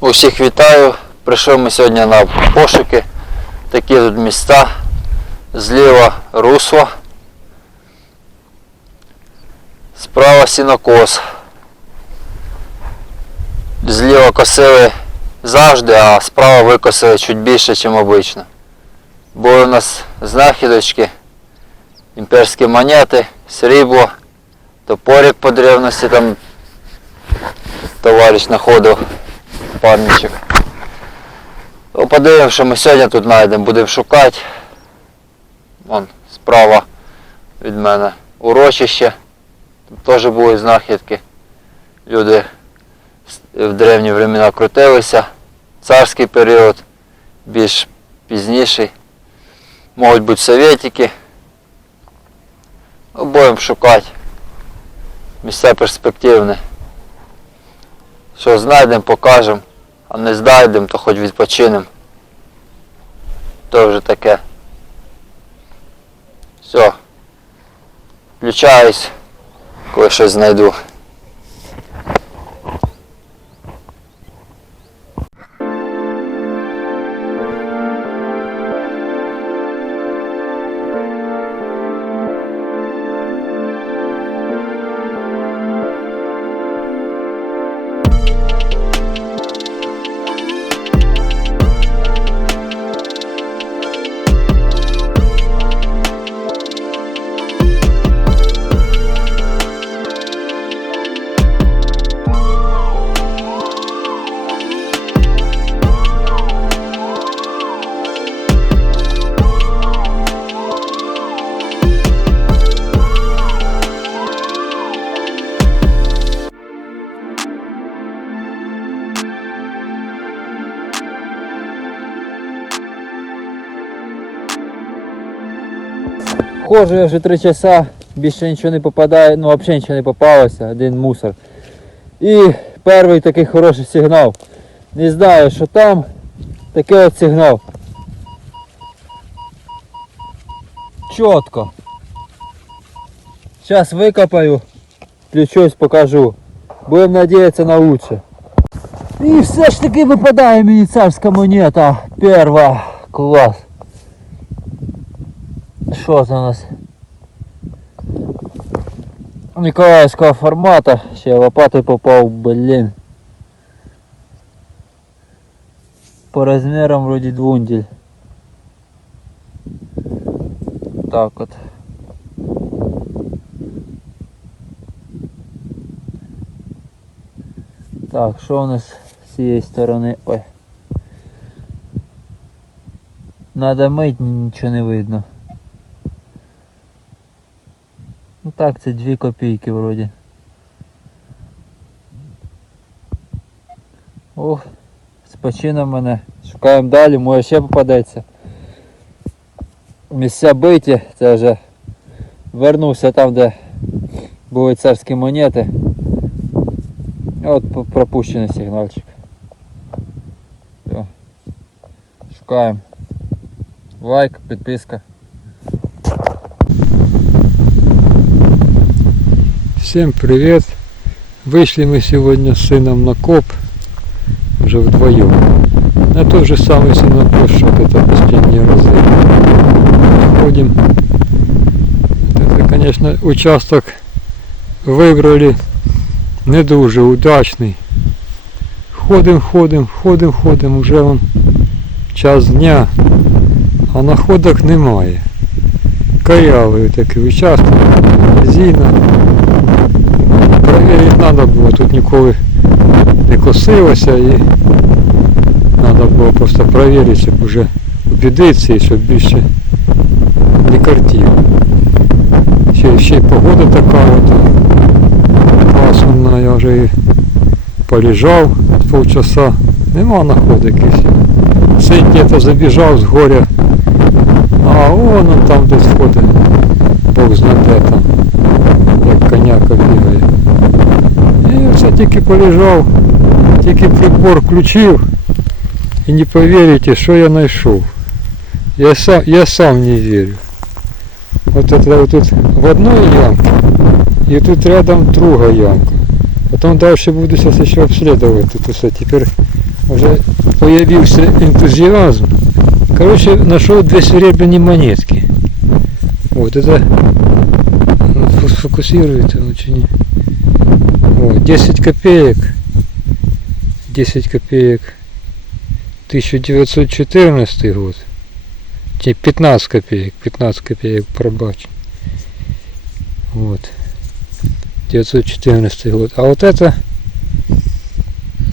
Усіх вітаю. Прийшов ми сьогодні на пошуки. Такі тут міста. Зліва русло. Справа сінокос. Зліва косили завжди, а справа викосили чуть більше, ніж обично. Були у нас знахідочки, імперські монети, срібло, топорик по древності там товариш знаходив парничок. Ну, подивимось, що ми сьогодні тут знайдемо, будемо шукати. Вон справа від мене урочище. Тут теж були знахідки. Люди в древні времена крутилися. Царський період, більш пізніший. Можуть бути совєтики. Ну, будемо шукати. Місця перспективне. Що знайдемо, покажемо, а не знайдемо, то хоч відпочинемо. То вже таке. Все. Включаюсь, коли щось знайду. Хожу я вже три часа, більше нічого не попадає, ну взагалі нічого не попалося, один мусор. І перший такий хороший сигнал. Не знаю, що там, такий от сигнал. Чітко. Зараз викопаю, включусь, покажу. Будемо надіятися на лучше. І все ж таки випадає мені царська монета. Перва. Клас. Що це у нас? Миколаївського формата. Ще лопатою попав, блін. По розмірам вроді двундель. Так от. Так, що у нас з цієї сторони? Ой. Надо мить, нічого не видно. Ну так, це 2 копійки вроді. Ох, спочинув мене. Шукаємо далі, може ще попадеться. Місця биті, це вже вернувся там, де були царські монети. От пропущений сигнальчик. Все. Шукаємо. Лайк, підписка. Всем привет! Вышли мы сегодня с сыном на коп, уже вдвоем. На тот же самый сенокос, что это последние разы. Ходим. Это, конечно, участок выбрали не дуже удачний. Ходим, ходим, ходим, ходим, уже он час дня, а находок немає. Корявий такий участок, зіна. Проверить треба було, тут ніколи не косилося і треба було просто перевірити, щоб вже убідитися і щоб більше не картів. Ще, ще й погода така от пасмурна, я вже і полежав з полчаса, нема находок і все. Где-то забіжав з горя, а он там десь ходить, Бог знає де там, як коняка бігає. І все тільки полежав, тільки прибор включив і не повірите, що я знайшов. Я сам, я сам не вірю. Вот это вот тут в одной ямке, и тут рядом другая ямка. Потом дальше буду сейчас еще обследовать тут все. Теперь уже появился энтузиазм. Короче, нашел две серебряные монетки. Вот это ну, фу- сфокусирует он очень. вот, 10 копеек. 10 копеек. 1914 год. Те 15 копеек. 15 копеек пробач. Вот. 914 год. А вот это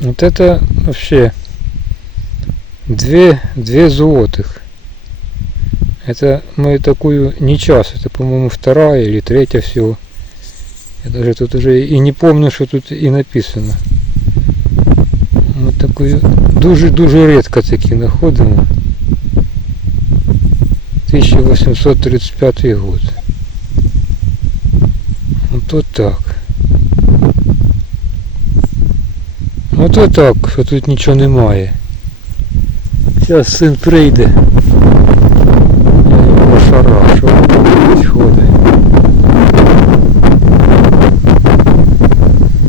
вот это вообще две, две злотых. Это мы такую не час, это, по-моему, вторая или третья всего. Я даже тут уже и не помню, что тут и написано. Ми такою дуже-дуже рідко такі знаходимо. 1835 год. Вот от так. От от так, що тут нічого немає. Зараз син прийде. Я його пошарашу. Ось ходить.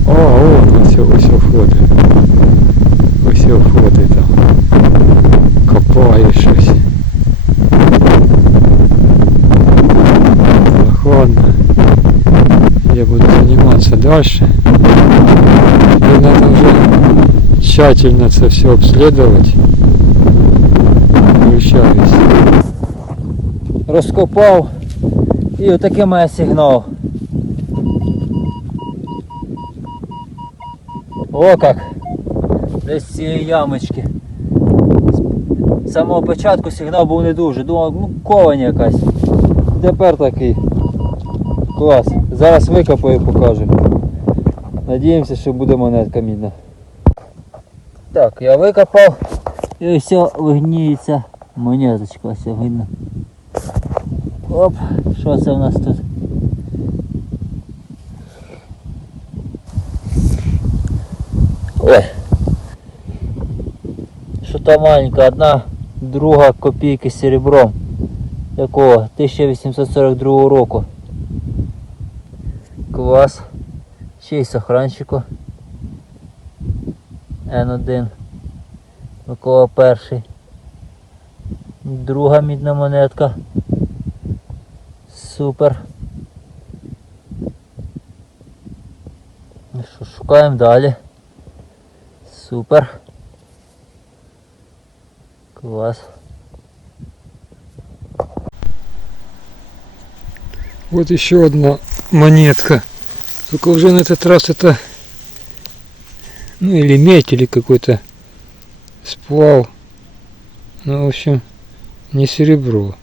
О, о, ось ось ходить. Ось ходить там. Копає щось. Так, ладно. Я буду заниматься дальше. Теперь надо уже тщательно это все обследовать. Включаюсь. Розкопав. І отакий має сигнал. О як! Десь цієї ямочки. З самого початку сигнал був не дуже. Думав, ну ковань якась. Тепер такий. Клас. Зараз викопаю покажу. Надіємося, що буде монетка мідна. Так, я викопав. І ось все вигніється монеточка, ось видно. Оп, що це в нас тут? Ой. Що то маленька, одна друга копійки з серебром. Якого? 1842 року. Клас. Ще й сохранчику. Н1. Микола перший. Друга мідна монетка. Супер. Ну що, шукаємо далі. Супер. Клас. Вот еще одна монетка. Только уже на этот раз это, ну или медь, или какой-то сплав. Ну, в общем, не серебро.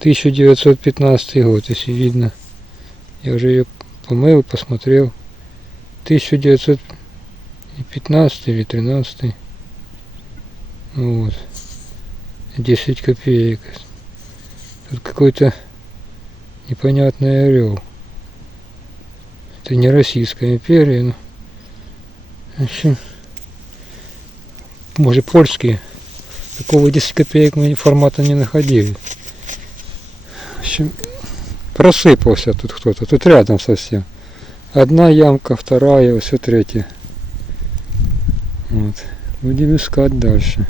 1915 год, если видно. Я уже ее помыл, посмотрел. 1915 или 13. Вот. 10 копеек. Тут какой-то непонятный орел. Это не Российская империя, но... В общем, может польские. Такого 10 копеек мы формата не находили. В общем, просыпался тут кто-то. Тут рядом совсем. Одна ямка, вторая, все третья. Вот. Будем искать дальше.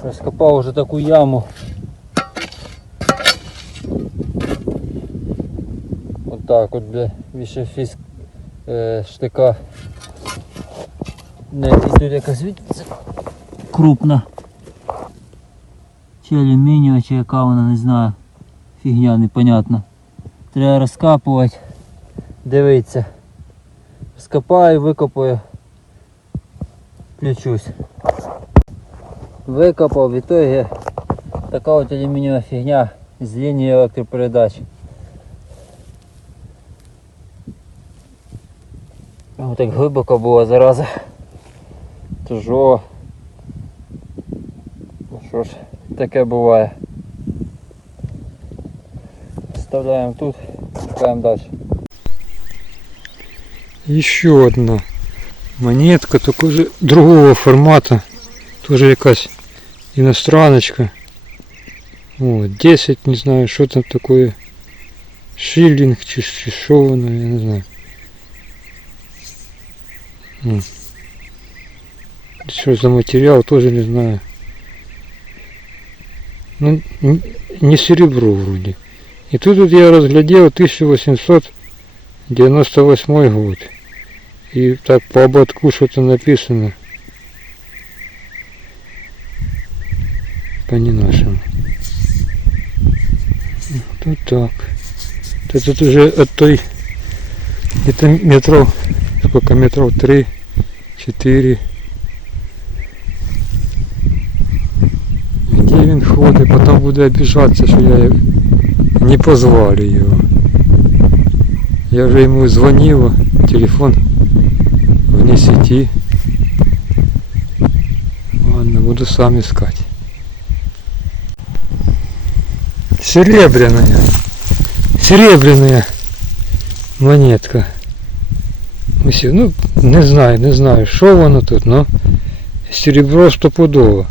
Розкопав уже таку яму. Отак от, бля, більше фіск е, штика. Не, і тут якась відеться крупна. Чи алюмінієва, чи яка вона, не знаю. Фігня непонятна. Треба розкапувати. Дивіться. Розкопаю, викопаю. Включусь. Викопав, в итоге така от алюмінієва фігня з лінії електропередач. так глибоко було зараза. Тяжело. Ну що ж, таке буває. Вставляємо тут, шукаємо далі. Еще одна монетка, только уже другого формата. Тоже якась иностраночка. Вот, 10, не знаю, что там такое. Шиллинг, чи, чи що воно, я не знаю. Что за материал, тоже не знаю. Ну, не серебро вроде. И тут вот я разглядел 1898 год. И так по ободку что-то написано. По не нашему. Тут так. Это тут уже от той это метров сколько метров три, четыре. Где він ходить, потім буде обіжатися, що я не позвали його. Я вже йому дзвонив, телефон вне сети. Ладно, буду сам искать. Серебряная. Серебряная монетка. Ось, ну, не знаю, не знаю, що воно тут, но серебро стопудово.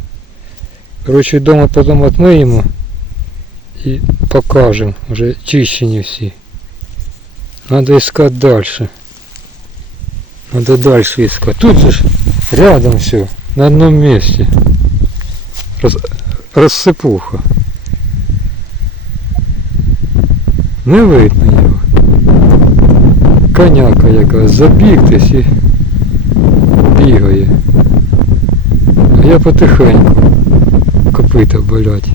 Короче, дома потом отмыем и покажем. Уже чищені всі. Надо искать дальше. Надо дальше искать. Тут же ж рядом все, на одном месте. Раз, рассыпуха. Не видно. Коняка якась забіг десь і бігає. А я потихеньку копита болять.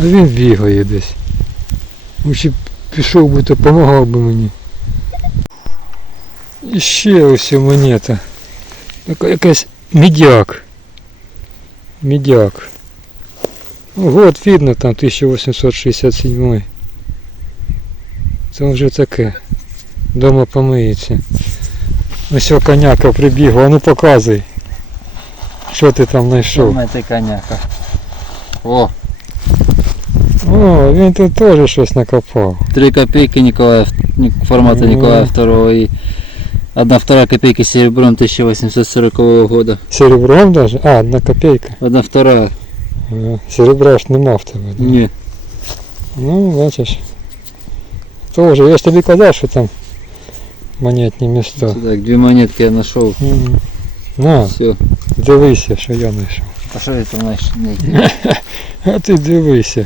А він бігає десь. Лучше пішов би, то допомагав би мені. І ще ось монета. Така якась мідяк. Мідяк. Ну, год видно там 1867. Це вже таке. Дома помиється. Ось о, коняка прибігла, ну показуй. Що ти там знайшов? Мети коняка. О, О, він тут теж щось накопав. 3 копейки Николая, Ник- формата Ну. Николая II и одна вторая копейка серебром 1840 года. Серебром даже? А, одна копейка. Одна вторая. А, Серебра ж нема в тебе. Да? Не. Ну, бачиш. Тоже, я ж тобі казав, що там монетні міста. Так, две монетки я нашел. М. На, Все. дивися, що я знайшов. А что это значит? найти? А ти дивися.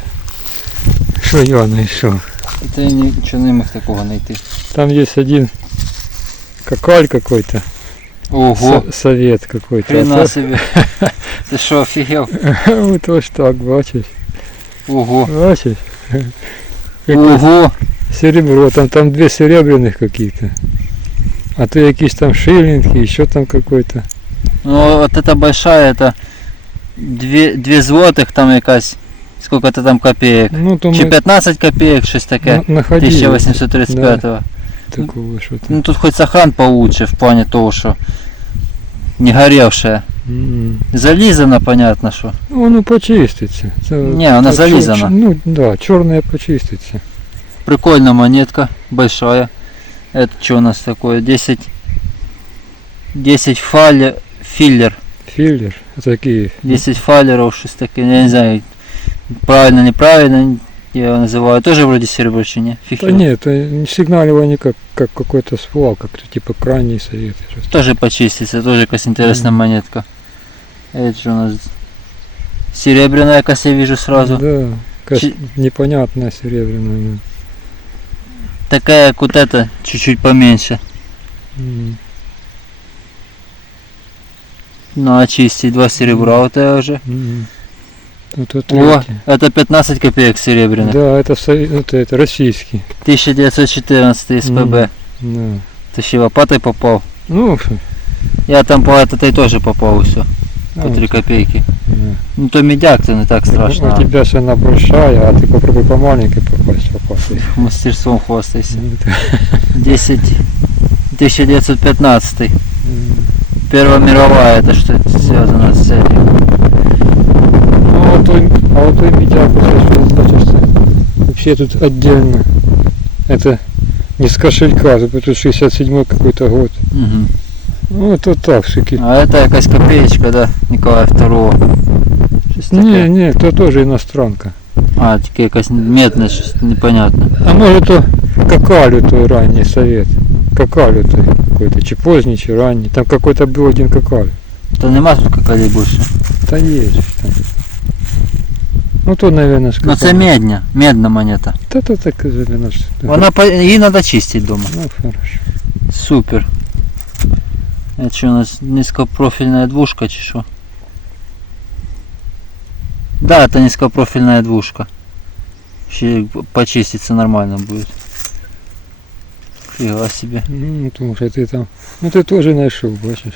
Що я знайшов. Это я ничего не мог такого найти. Там є один какаль какой-то. Ого, со- совет какой-то. хрена А себе. Ты что, офигел? то- Вот ось так, бачиш. Ого. Бачиш. Якось Ого. Серебро, там, там две серебряных какие-то. А то якісь там шиллинги, еще там какой-то. Ну вот это большая, это две, две злотых там якась. Сколько-то там копеек. Ну, то Чи ми 15 копеек, щось таке. на- находили 1835-го. такого что-то. Ну тут хоть сахан получше в плане того, что не горевшая. М. Зализано, понятно, что. Ну, воно почиститься. Це, Не, це залізана. чор- Ну, да, черная почиститься. Прикольная монетка, большая. Это что у нас такое? 10 10 фале, филлер. Филлер, такие. 10 фалеров, что таке, я не знаю, правильно, неправильно я его называю. Тоже вроде серебро, чи не? Фиг Да его. нет, не сигналило как, как какой-то сплав, как типа крайний совет. Тоже почистится, тоже какая интересная Мгм. монетка. Это что у нас? Серебряная, как я вижу сразу. Да, непонятная серебряная. да. Такая, как вот эта, чуть-чуть поменьше. М. Ну, очистить два серебра вот это уже. М. Вот это О, это 15 копеек серебряных. Да, это, сове- это, это российский. 1914 СПБ. Да. Ты еще лопатой попал. Ну, Я там по этой тоже попал все. а, По 3 копейки. да. Ну то медяк, то не так страшно. У тебя же она большая, а ты попробуй по маленькой попасть попасть. Мастерством хвастайся. Ну, это- 10 1915 М. Первая мировая, это что это связано с этим. Ну, а той, а вот это что значится, вообще тут отдельно. Это не с кошелька, тут тут 67 какой-то год. Мгм. Ну, это так, всякие. А это якась копеечка, да, Николая II. Не, не, это тоже иностранка. А, тільки якась медна, щось непонятне. А может то какалю той ранний совет. Какалю той какой-то, чи поздний, чи ранний. Там какой-то был один какаль. То нема тут какалі більше. Та є ж там. Ну то, наверное, Ну це медня, медна монета. Та то так зелена ж. Вона по- її треба чистити вдома. Ну, хорошо. Супер. Это что у нас низкопрофильная двушка чи что? Да, это низкопрофильная двушка. Ще почиститься нормально будет. Фига себе. Ну, тому що ти там. Ну ти теж знайшов, бачиш.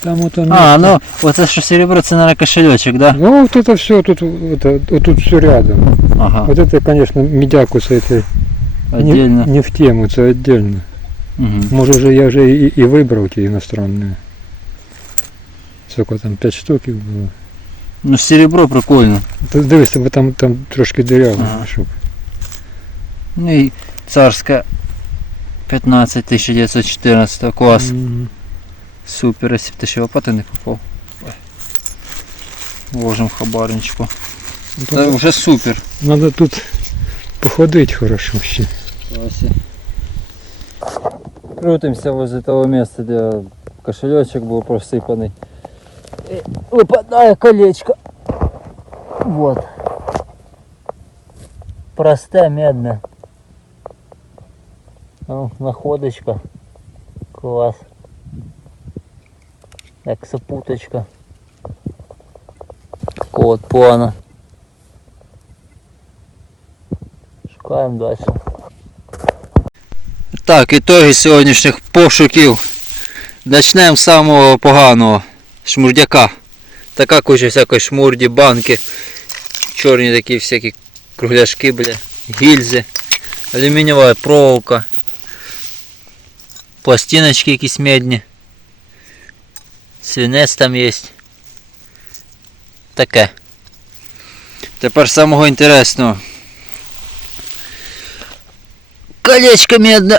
Там от воно. А, ну, вот это что серебро, це, наверное, кошелечек, да? Ну, вот это все, тут, это, вот тут все рядом. Ага, Вот это, конечно, медяку с этой не, отдельно. не в тему, это отдельно. Мгм. Может, уже я уже и, и выбрал те иностранные. Сколько там, 5 штук их было. Ну, серебро прикольно. Та Дивись, бо там, там трошки дыряво, Ага. щоб. Ну и царская 15 1914 класс. Мгм. Супер, если б ти ще лопати не попав. Ложим в хабарничку. Ну, Це тут вже супер. Надо тут походить хорошо ще. Крутимся возле того места, где кошелечек был просыпанный. Выпадает колечко. Вот. Простая медная. О, находочка. Класс. Так, сопуточка. Такого от плана. Шукаємо далі. Так, ітоги сьогоднішніх пошуків. Почнемо з самого поганого. Шмурдяка. Така куча всякої шмурді, банки. Чорні такі всякі кругляшки, бля. Гільзи. Алюмінієва проволока. Пластиночки якісь медні. Свинець там є. Таке. Тепер самого інтересного. Колечко медне.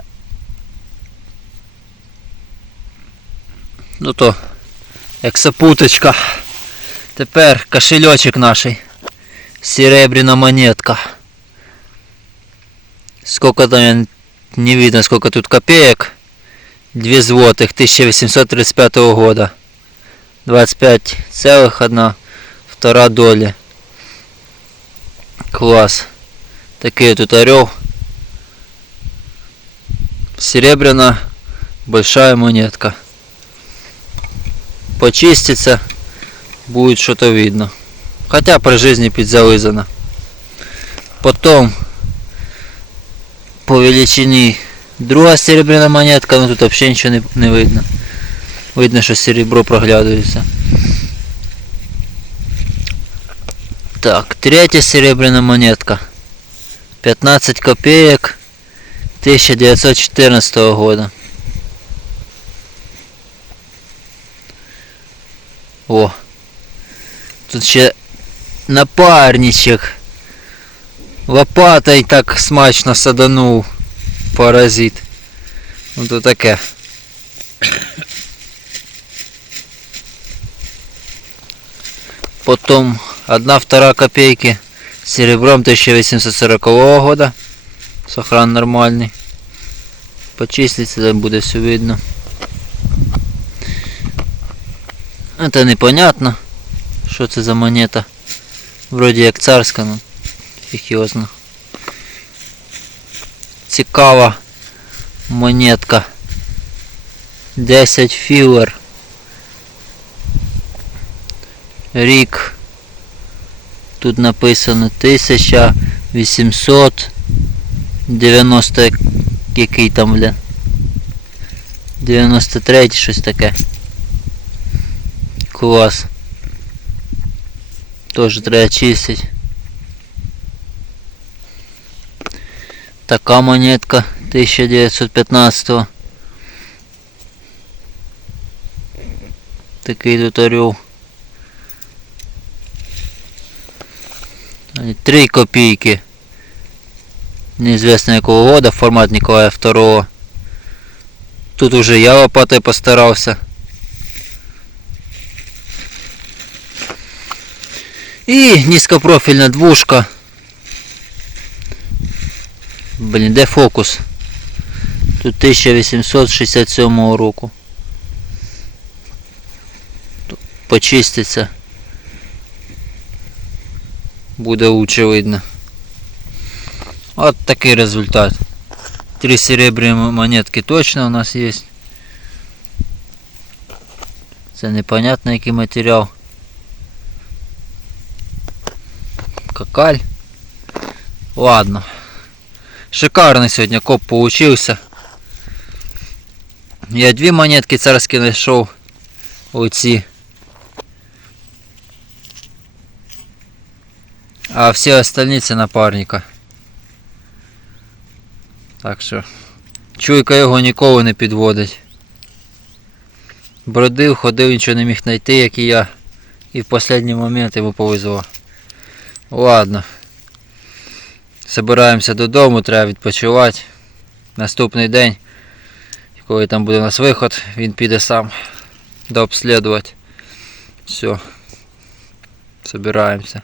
Ну то, як сапуточка. Тепер кошельочок наш. Серебряна монетка. Сколько там не видно, сколько тут копеек. 2 злотых 1835 года. 25,1 втора доли. Класс. Такий тут орел. Серебряная большая монетка. Почистится, будет что-то видно. Хотя при жизни підзализана. Потом по величині друга серебряна монетка, но тут вообще нічого не, не видно. Видно, що серебро проглядується. Так, третья серебряная монетка. 15 копеек 1914 года. О. Тут ще напарничок. Лопатой так смачно саданув паразит. Ну то таке. Потом одна втора копейки серебром 1840 года. Сохран нормальный. Почиститься там буде все видно. Это непонятно, що це за монета. Вроді як царська, ну фіг його зна. Цікава монетка. 10 філер. Рік. Тут написано 1890 який там, бля. 93 щось таке. Клас. Тоже треба чистить. Така монетка 1915 Такий тут орел. Три копейки. Неизвестно якого года, формат Николая II. Тут уже я лопатой постарался. И низкопрофильная двушка. Блин, де фокус? Тут 1867 року. почиститься. Буде лучше видно. От такий результат. Три серебряні монетки точно у нас є. Це непонятно який матеріал. Какаль. Ладно. Шикарний сьогодні коп получився. Я дві монетки царські знайшов. Оці. А всі остальні це напарника. Так що. Чуйка його ніколи не підводить. Бродив, ходив, нічого не міг знайти, як і я. І в останній момент йому повезло. Ладно. Собираємося додому, треба відпочивати. Наступний день, коли там буде у нас виход, він піде сам дообслідувати. Все. Собираємося.